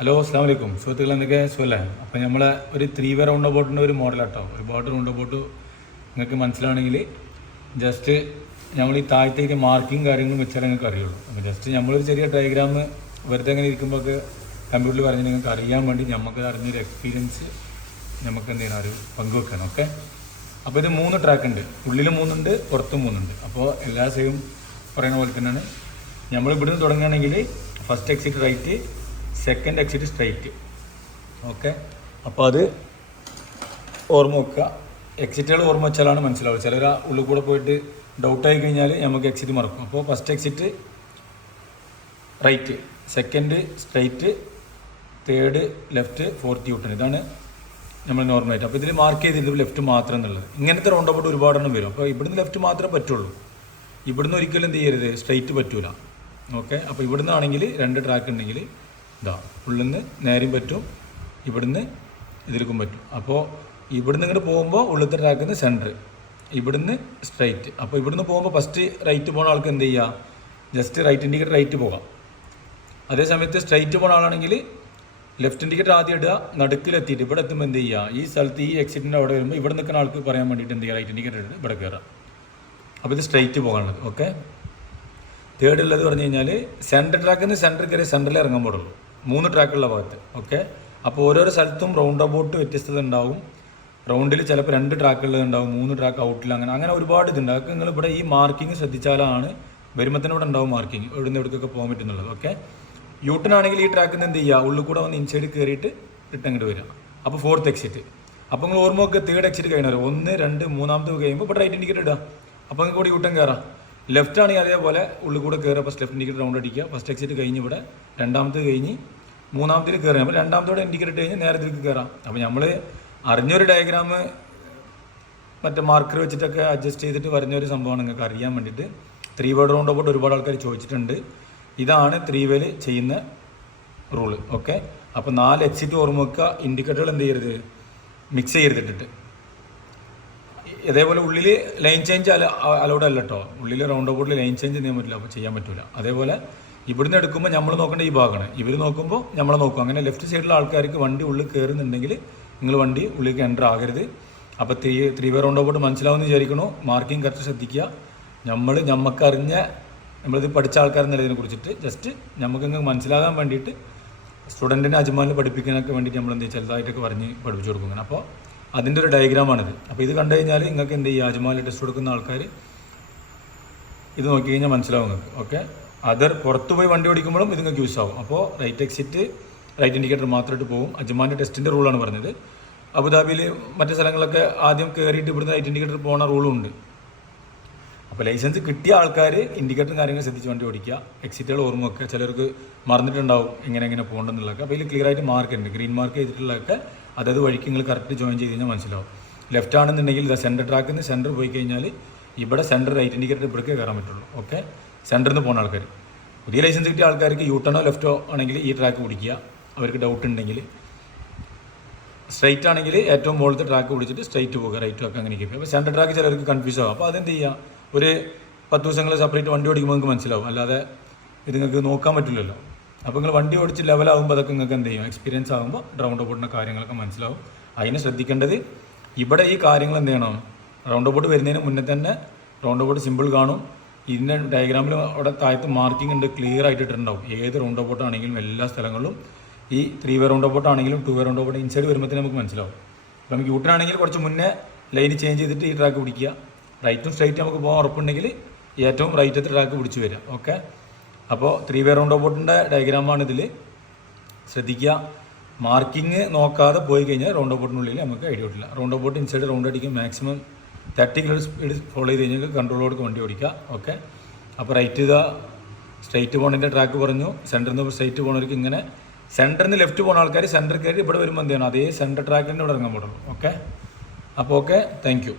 Hello അസ്സാം വലൈക്കും സുഹൃത്തുക്കൾ, എന്തൊക്കെ സുഖല്ലേ? അപ്പോൾ നമ്മളെ ഒരു 3 വേ റൗണ്ട് അബൌട്ടിൻ്റെ ഒരു മോഡലാട്ടോ. ഒരുപാട് റൗണ്ട് അബൌട്ട് നിങ്ങൾക്ക് മനസ്സിലാണെങ്കിൽ ജസ്റ്റ് നമ്മൾ ഈ താഴത്തേക്ക് മാർക്കിങ് കാര്യങ്ങളും വെച്ചാൽ നിങ്ങൾക്ക് അറിയുള്ളൂ. അപ്പോൾ ജസ്റ്റ് നമ്മളൊരു ചെറിയ ഡയഗ്രാം വെറുതെ അങ്ങനെ ഇരിക്കുമ്പോൾ കമ്പ്യൂട്ടറിൽ പറഞ്ഞ് നിങ്ങൾക്ക് അറിയാൻ വേണ്ടി നമുക്ക് അറിഞ്ഞൊരു എക്സ്പീരിയൻസ് നമുക്ക് എന്ത് ചെയ്യണം, ഒരു പങ്കുവെക്കണം. ഓക്കെ, അപ്പോൾ ഇത് 3 ട്രാക്ക് ഉണ്ട്. ഉള്ളിൽ 3 ഉണ്ട്, പുറത്തും 3 ഉണ്ട്. അപ്പോൾ എല്ലാ സെയിം പറയുന്ന പോലെ തന്നെയാണ്. നമ്മൾ ഇവിടുന്ന് തുടങ്ങുകയാണെങ്കിൽ first exit right, second exit straight. Okay, അപ്പോൾ അത് ഓർമ്മ വെക്കുക. എക്സിറ്റുകൾ ഓർമ്മ വെച്ചാലാണ് മനസ്സിലാവുക. ചിലർ ഉള്ളിൽ കൂടെ പോയിട്ട് ഡൗട്ടായി കഴിഞ്ഞാൽ നമുക്ക് എക്സിറ്റ് മറക്കും. അപ്പോൾ first exit right, second straight, third left, fourth U turn. ഇതാണ് നമ്മൾ നോർമലായിട്ട്. അപ്പോൾ ഇതിൽ മാർക്ക് ചെയ്തിട്ട് ലെഫ്റ്റ് മാത്രം എന്നുള്ളത്. ഇങ്ങനത്തെ റൗണ്ട് അബൌട്ട് ഒരുപാടെണ്ണം വരും. അപ്പോൾ ഇവിടുന്ന് ലെഫ്റ്റ് മാത്രമേ പറ്റുള്ളൂ. ഇവിടുന്ന് ഒരിക്കലും എന്ത് ചെയ്യരുത്, സ്ട്രൈറ്റ് പറ്റൂല. ഓക്കെ, അപ്പോൾ ഇവിടുന്ന് ആണെങ്കിൽ 2 ട്രാക്ക് ഉണ്ടെങ്കിൽ ഇതാ ഉള്ളിൽ നിന്ന് നേരെയും പറ്റും, ഇവിടുന്ന് ഇതിലേക്കും പറ്റും. അപ്പോൾ ഇവിടുന്ന് ഇങ്ങോട്ട് പോകുമ്പോൾ ഉള്ളിലത്തെ ട്രാക്കിൽ നിന്ന് സെൻറ്റർ, ഇവിടുന്ന് സ്ട്രൈറ്റ്. അപ്പോൾ ഇവിടുന്ന് പോകുമ്പോൾ ഫസ്റ്റ് റൈറ്റ് പോകുന്ന ആൾക്ക് എന്ത് ചെയ്യുക, ജസ്റ്റ് റൈറ്റ് ഇൻഡിക്കേറ്റർ റൈറ്റ് പോകാം. അതേ സമയത്ത് സ്ട്രൈറ്റ് പോകുന്ന ആളാണെങ്കിൽ ലെഫ്റ്റ് ഇൻഡിക്കേറ്റർ ആദ്യം ഇടുക, നടുക്കിലെത്തിയിട്ട് ഇവിടെ എത്തുമ്പോൾ എന്ത് ചെയ്യുക, ഈ സ്ഥലത്ത് ഈ എക്സിറ്റിൻ്റെ അവിടെ വരുമ്പോൾ ഇവിടെ നിൽക്കുന്ന ആൾക്ക് പറയാൻ വേണ്ടിയിട്ട് എന്ത് ചെയ്യുക, റൈറ്റ് ഇൻഡിക്കേറ്റർ ഇട്ട് ഇവിടെ കയറാം. അപ്പോൾ ഇത് സ്ട്രൈറ്റ് പോകാനുള്ളത്. ഓക്കെ, തേർഡ് ഉള്ളത് പറഞ്ഞു കഴിഞ്ഞാൽ സെൻറ്റർ ട്രാക്കിൽ നിന്ന് സെൻറ്റർ കയറി സെൻറ്ററിൽ ഇറങ്ങാൻ പാടുള്ളൂ. 3 ട്രാക്കുള്ള ഭാഗത്ത്. ഓക്കെ, അപ്പോൾ ഓരോരോ സ്ഥലത്തും റൗണ്ട് അബൌട്ട് വ്യത്യസ്തത ഉണ്ടാവും. റൗണ്ടിൽ ചിലപ്പോൾ 2 ട്രാക്കുള്ളത് ഉണ്ടാവും, 3 ട്രാക്ക് ഔട്ടിൽ, അങ്ങനെ ഒരുപാട് ഇതുണ്ട്. അതൊക്കെ നിങ്ങൾ ഇവിടെ ഈ മാർക്കിങ് ശ്രദ്ധിച്ചാലാണ് വരുമ്പോൾ തന്നെ ഇവിടെ ഉണ്ടാവും മാർക്കിങ് എവിടുന്ന് എവിടേക്കൊക്കെ പോകാൻ പറ്റുന്നുള്ളത്. ഓക്കെ, യൂട്ടൺ ആണെങ്കിൽ ഈ ട്രാക്കിൽ നിന്ന് എന്ത് ചെയ്യുക, ഉള്ളിൽ കൂടെ വന്ന് ഇൻസൈഡ് കയറിയിട്ട് റിട്ടേൺ ഇങ്ങോട്ട് വരിക. അപ്പോൾ ഫോർത്ത് എക്സിറ്റ്. അപ്പോൾ നിങ്ങൾ ഓർമ്മ ഒക്കെ തേർഡ് എക്സിറ്റ് കഴിഞ്ഞാൽ 1, 2, 3 കഴിയുമ്പോൾ ഇവിടെ റൈറ്റ് ഇൻഡിക്കേറ്റർ ഇടുക. അപ്പോൾ നിങ്ങൾക്ക് കൂടി യൂട്ടൺ കയറാം. ലെഫ്റ്റ് ആണെങ്കിൽ അതേപോലെ ഉള്ളിൽ കൂടെ കയറുക. ഫസ്റ്റ് ലെഫ്റ്റ് ഇൻഡിക്കേറ്റർ റൗണ്ട് അടിക്കുക. ഫസ്റ്റ് എക്സിറ്റ് കഴിഞ്ഞ് ഇവിടെ 2ാമത്തെ കഴിഞ്ഞ് 3ാമത്തിൽ കയറുക. അപ്പോൾ 2ാമത്തോടെ ഇൻഡിക്കേറ്റർ ഇട്ട് കഴിഞ്ഞ് നേരെ ഇതിലേക്ക് കയറാം. അപ്പോൾ നമ്മൾ അറിഞ്ഞൊരു ഡയഗ്രാം മറ്റേ മാർക്കർ വെച്ചിട്ടൊക്കെ അഡ്ജസ്റ്റ് ചെയ്തിട്ട് വരുന്നൊരു സംഭവമാണ് നിങ്ങൾക്ക് അറിയാൻ വേണ്ടിയിട്ട്. 3 വേ റൗണ്ട് അബൌട്ട് ഒരുപാട് ആൾക്കാർ ചോദിച്ചിട്ടുണ്ട്. ഇതാണ് 3 വേയിൽ ചെയ്യുന്ന റൂള്. ഓക്കെ, അപ്പോൾ 4 എക്സിറ്റ് ഓർമ്മ വെക്കുക. ഇൻഡിക്കേറ്ററുകൾ എന്ത് ചെയ്യരുത്, മിക്സ് ചെയ്തിട്ടിട്ട്. അതേപോലെ ഉള്ളിൽ ലൈൻ ചേഞ്ച് അലൗഡ് അല്ല കേട്ടോ. ഉള്ളിൽ റൗണ്ട് അബൌട്ടിൽ ലൈൻ ചേഞ്ച് ചെയ്യാൻ പറ്റില്ല, അപ്പോൾ ചെയ്യാൻ പറ്റില്ല. അതേപോലെ ഇവിടുന്ന് എടുക്കുമ്പോൾ നമ്മൾ നോക്കേണ്ട ഈ ഭാഗമാണ്, ഇവർ നോക്കുമ്പോൾ നമ്മൾ നോക്കും. അങ്ങനെ ലെഫ്റ്റ് സൈഡിലുള്ള ആൾക്കാർക്ക് വണ്ടി ഉള്ളിൽ കയറുന്നുണ്ടെങ്കിൽ നിങ്ങൾ വണ്ടി ഉള്ളിലേക്ക് എൻ്റർ ആകരുത്. അപ്പോൾ 3 വേ റൗണ്ട് അബൌട്ട് മനസ്സിലാവുമെന്ന് വിചാരിക്കണു. മാർക്കിംഗ് കറക്റ്റ് ശ്രദ്ധിക്കുക. നമ്മക്കറിഞ്ഞ നമ്മളിത് പഠിച്ച ആൾക്കാരെന്നുള്ളതിനെ കുറിച്ചിട്ട് ജസ്റ്റ് നമുക്ക് മനസ്സിലാകാൻ വേണ്ടിയിട്ട് സ്റ്റുഡൻറ്റിനെ അജ്മാലിൽ പഠിപ്പിക്കാനൊക്കെ വേണ്ടിയിട്ട് നമ്മൾ എന്ത് ചെറുതായിട്ടൊക്കെ പറഞ്ഞ് പഠിപ്പിച്ചു കൊടുക്കും. അപ്പോൾ അതിൻ്റെ ഒരു ഡയഗ്രാമാണിത്. അപ്പോൾ ഇത് കണ്ടു കഴിഞ്ഞാൽ നിങ്ങൾക്ക് എന്ത് ചെയ്യുക, അജ്മാലിൽ ടെസ്റ്റ് കൊടുക്കുന്ന ആൾക്കാർ ഇത് നോക്കി കഴിഞ്ഞാൽ മനസ്സിലാവും നിങ്ങൾക്ക്. ഓക്കെ, പുറത്ത് പോയി വണ്ടി ഓടിക്കുമ്പോഴും ഇത് നിങ്ങൾക്ക് യൂസ് ആവും. അപ്പോൾ റൈറ്റ് എക്സിറ്റ് റൈറ്റ് ഇൻഡിക്കേറ്റർ മാത്രമായിട്ട് പോകും. അജ്മാൻ്റെ ടെസ്റ്റിൻ്റെ റൂളാണ് പറഞ്ഞത്. അബുദാബിയിൽ മറ്റു സ്ഥലങ്ങളൊക്കെ ആദ്യം കയറിയിട്ട് ഇവിടുന്ന് റൈറ്റ് ഇൻഡിക്കേറ്റർ പോകുന്ന റൂളും ഉണ്ട്. അപ്പോൾ ലൈസൻസ് കിട്ടിയ ആൾക്കാർ ഇൻഡിക്കേറ്ററും കാര്യങ്ങൾ ശ്രദ്ധിച്ച് വണ്ടി ഓടിക്കുക. എക്സിറ്റുകൾ ഓർമ്മ വെക്കുക. ചിലർക്ക് മറന്നിട്ടുണ്ടാവും എങ്ങനെ പോകേണ്ടെന്നുള്ളതൊക്കെ. അപ്പോൾ ഇതിൽ ക്ലിയർ ആയിട്ട് മാർക്ക് ഉണ്ട്, ഗ്രീൻ മാർക്ക് ചെയ്തിട്ടുള്ളതൊക്കെ അതായത് വഴിക്ക് നിങ്ങൾ കറക്റ്റ് ജോയിൻ ചെയ്ത് കഴിഞ്ഞാൽ മനസ്സിലാവും. ലെഫ്റ്റ് ആണെന്നുണ്ടെങ്കിൽ ഇത് സെൻറ്റർ ട്രാക്കിൽ നിന്ന് സെൻറ്റർ പോയി കഴിഞ്ഞാൽ ഇവിടെ സെൻറ്റർ റൈറ്റ് ഇൻഡിക്കേറ്റർ ഇവിടേക്കേ കയറാൻ പറ്റുള്ളൂ. ഓക്കെ, സെൻറ്ററിൽ നിന്ന് പോകുന്ന ആൾക്കാർ, പുതിയ ലൈസൻസ് കിട്ടിയ ആൾക്കാർക്ക് യൂട്ടണോ ലെഫ്റ്റോ ആണെങ്കിൽ ഈ ട്രാക്ക് പിടിക്കുക. അവർക്ക് ഡൗട്ട് ഉണ്ടെങ്കിൽ സ്ട്രൈറ്റ് ആണെങ്കിൽ ഏറ്റവും മുകളിലത്തെ ട്രാക്ക് പിടിച്ചിട്ട് സ്ട്രൈറ്റ് പോകുക, റൈറ്റ് ഒക്കെ അങ്ങനെ ഇരിക്കും. അപ്പോൾ സെൻറ്റർ ട്രാക്ക് ചിലർക്ക് കൺഫ്യൂസ് ആവും. അപ്പോൾ അതെന്ത് ചെയ്യുക, ഒരു 10 ദിവസങ്ങൾ സെപ്പറേറ്റ് വണ്ടി ഓടിക്കുമ്പോൾ നിങ്ങൾക്ക് മനസ്സിലാവും. അല്ലാതെ ഇത് നിങ്ങൾക്ക് നോക്കാൻ പറ്റില്ലല്ലോ. അപ്പോൾ നിങ്ങൾ വണ്ടി ഓടിച്ച് ലെവലാകുമ്പോൾ അതൊക്കെ നിങ്ങൾക്ക് എന്ത് ചെയ്യും, എക്സ്പീരിയൻസ് ആകുമ്പോൾ റൗണ്ട് അബൌട്ടിൻ്റെ കാര്യങ്ങളൊക്കെ മനസ്സിലാവും. അതിനെ ശ്രദ്ധിക്കേണ്ടത് ഇവിടെ ഈ കാര്യങ്ങൾ എന്ത് ചെയ്യണം, റൗണ്ട് അബൌട്ട് വരുന്നതിന് മുന്നേ തന്നെ റൗണ്ട് അബൌട്ട് സിമ്പിൾ കാണും. ഇതിൻ്റെ ഡയഗ്രാമിൽ അവിടെ താഴത്ത് മാർക്കിംഗ് ഉണ്ട്, ക്ലിയർ ആയിട്ട് ഇട്ടിട്ടുണ്ടാവും. ഏത് റൗണ്ട് അബൌട്ട് ആണെങ്കിലും എല്ലാ സ്ഥലങ്ങളിലും ഈ 3 വേ റൗണ്ട് അബൌട്ട് ആണെങ്കിലും 2 വേ റൗണ്ട് അബൌട്ട് ഇൻസൈഡ് വരുമ്പോൾ നമുക്ക് മനസ്സിലാവും. അപ്പോൾ നമുക്ക് യൂട്ടൺ ആണെങ്കിൽ കുറച്ച് മുന്നേ ലൈൻ ചേഞ്ച് ചെയ്തിട്ട് ഈ ട്രാക്ക് പിടിക്കുക. റൈറ്റും സ്ട്രൈറ്റും നമുക്ക് പോകാൻ ഉറപ്പുണ്ടെങ്കിൽ ഏറ്റവും റൈറ്റത്തെ ട്രാക്ക് പിടിച്ച് വരിക. ഓക്കെ, അപ്പോൾ 3 വേ റൗണ്ട് അബൌട്ടിൻ്റെ ഡയഗ്രാമാണ് ഇതിൽ. ശ്രദ്ധിക്കുക, മാർക്കിംഗ് നോക്കാതെ പോയി കഴിഞ്ഞാൽ റൗണ്ട് അബൌട്ടിനുള്ളിൽ നമുക്ക് ഐഡിയ കിട്ടില്ല. റൗണ്ട് അബൌട്ട് ഇൻസൈഡ് റൗണ്ട് അടിക്കും. മാക്സിമം 30 കിലോ സ്പീഡ് ഫോളോ ചെയ്ത് കഴിഞ്ഞാൽ കൺട്രോളോട് വണ്ടി ഓടിക്കുക. ഓക്കെ, അപ്പോൾ റൈറ്റ് ചെയ്താൽ സ്ട്രൈറ്റ് പോകുന്നതിൻ്റെ ട്രാക്ക് പറഞ്ഞു. സെൻറ്ററിൽ നിന്ന് സ്ട്രൈറ്റ് പോകുന്നവർക്ക് ഇങ്ങനെ സെൻറ്ററിൽ നിന്ന് ലെഫ്റ്റ് പോകുന്ന ആൾക്കാർ സെൻറ്റർ കയറി ഇവിടെ വരുമ്പോൾ എന്ത് ചെയ്യണം, അതേ സെൻറ്റർ ട്രാക്കിൽ നിന്ന് ഇവിടെ ഇറങ്ങാൻ പാടുള്ളൂ. ഓക്കെ, അപ്പോൾ ഓക്കെ, താങ്ക് യു.